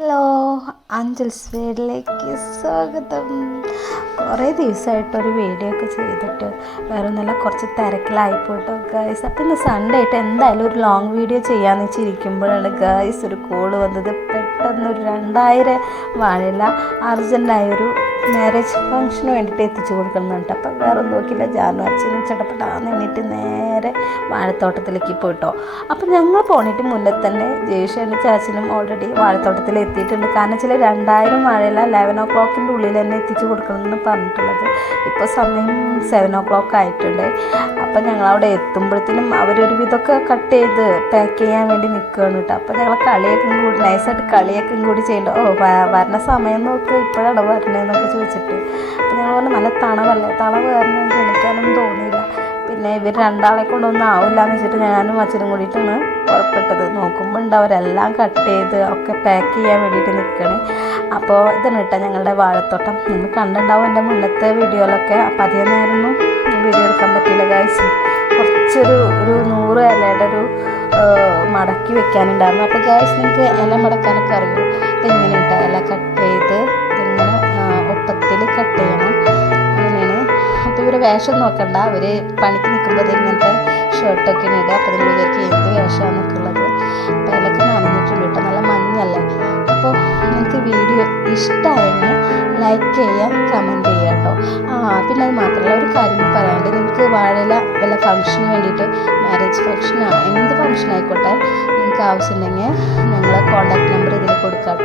Hello, അഞ്ചൽസ് വീട്ടിലേക്ക് സ്വാഗതം. കുറേ ദിവസമായിട്ടൊരു വീഡിയോ ഒക്കെ ചെയ്തിട്ട് വേറെ ഒന്നുമില്ല, കുറച്ച് തിരക്കിലായിപ്പോട്ടോ ഗായ്സ്. അപ്പം ഇന്ന് സൺഡേ ആയിട്ട് എന്തായാലും ഒരു ലോങ് വീഡിയോ ചെയ്യാമെന്ന് വെച്ചിരിക്കുമ്പോഴാണ് ഗായ്സ് ഒരു കോള് വന്നത്. പെട്ടെന്നൊരു 2000 വാഴയില അർജൻറ്റായൊരു മാരേജ് ഫംഗ്ഷന് വേണ്ടിയിട്ട് എത്തിച്ചു കൊടുക്കുന്നുണ്ട്. അപ്പം വേറെ ഒന്നും നോക്കില്ല, ജാനുവരിച്ചിനും ചടപ്പെട്ടാന്ന് എണ്ണീറ്റ് നേരെ വാഴത്തോട്ടത്തിലേക്ക് പോയിട്ടോ. അപ്പം ഞങ്ങൾ പോണിട്ട് മുന്നേ തന്നെ ജേഷനും ചാച്ചനും ഓൾറെഡി വാഴത്തോട്ടത്തിൽ എത്തിയിട്ടുണ്ട്. കാരണം വെച്ചാൽ 2000 വാഴയില 11 o'clock ഉള്ളിൽ തന്നെ എത്തിച്ചു കൊടുക്കണമെന്ന് പറഞ്ഞിട്ടുള്ളത്. ഇപ്പോൾ സമയം 7 o'clock ആയിട്ടുണ്ട്. അപ്പം ഞങ്ങളവിടെ എത്തുമ്പോഴത്തേനും അവരൊരു വിധമൊക്കെ കട്ട് ചെയ്ത് പാക്ക് ചെയ്യാൻ വേണ്ടി നിൽക്കുകയാണ് കേട്ടോ. അപ്പം ഞങ്ങൾ കളിയൊക്കെ കൂടി നൈസായിട്ട് കളിയൊക്കെ കൂടി ചെയ്യണ്ടോ, വരണ സമയം നോക്ക്, ഇപ്പോഴാണ് വരണേന്നൊക്കെ ചോദിച്ചിട്ട്. അപ്പം ഞങ്ങൾ പറഞ്ഞു നല്ല തണവല്ലേ, തണവ് കാരണം എനിക്കാനൊന്നും തോന്നിയില്ല. പിന്നെ ഇവർ രണ്ടാളെ കൊണ്ടൊന്നും ആവില്ല എന്ന് വെച്ചിട്ട് ഞാനും അച്ഛനും കൂടിയിട്ടാണ് പുറപ്പെട്ടത്. നോക്കുമ്പോൾ ഉണ്ട് അവരെല്ലാം കട്ട് ചെയ്ത് ഒക്കെ പാക്ക് ചെയ്യാൻ വേണ്ടിയിട്ട് നിൽക്കണേ. അപ്പോൾ ഇതാണ് കേട്ടോ ഞങ്ങളുടെ വാഴത്തോട്ടം. നിങ്ങൾ കണ്ടിട്ടുണ്ടാവും എൻ്റെ മുന്നത്തെ വീഡിയോയിലൊക്കെ. അപ്പം അധികം നേരമൊന്നും വീഡിയോ എടുക്കാൻ പറ്റിയില്ല ഗായ്സ്. കുറച്ചൊരു 100 ഇലയുടെ ഒരു മടക്കി വെക്കാനുണ്ടായിരുന്നു. അപ്പോൾ ഗായ്സ് നിങ്ങൾക്ക് ഇല മടക്കാനൊക്കെ അറിയുമോ? ഇതെങ്ങനെ കേട്ടോ ഇല കട്ട് ചെയ്ത് ഇങ്ങനെ ഒപ്പത്തിൽ കട്ട് ചെയ്യണം, അങ്ങനെയാണ്. അപ്പോൾ ഇവർ വേഷം നോക്കണ്ട, അവർ പണിക്ക് നിൽക്കുമ്പോൾ ഇങ്ങനത്തെ ഷർട്ടൊക്കെ ഇടുക. അപ്പോൾ നിങ്ങൾ വിചാരിക്കും എന്ത് വേഷമാണെന്നൊക്കെ ഉള്ളത്. അപ്പോൾ ഇലക്ക് നനഞ്ഞിട്ടുണ്ട് കേട്ടോ, നല്ല മഞ്ഞല്ലേ. അപ്പോൾ നിങ്ങൾക്ക് വീഡിയോ ഇഷ്ടമായെങ്കിൽ ലൈക്ക് ചെയ്യുക, കമൻറ്റ് ചെയ്യുക കേട്ടോ. പിന്നെ അത് മാത്രമല്ല ഒരു കാര്യം പറയാണ്ട്, നിങ്ങൾക്ക് വാഴയില വല്ല ഫംഗ്ഷന് വേണ്ടിയിട്ട്, മാരേജ് ഫംഗ്ഷനോ എന്ത് ഫംഗ്ഷൻ ആയിക്കോട്ടെ, നിങ്ങൾക്ക് ആവശ്യമുണ്ടെങ്കിൽ ഞങ്ങളെ കോൺടാക്ട് നമ്പർ ഇതിൽ കൊടുക്കാം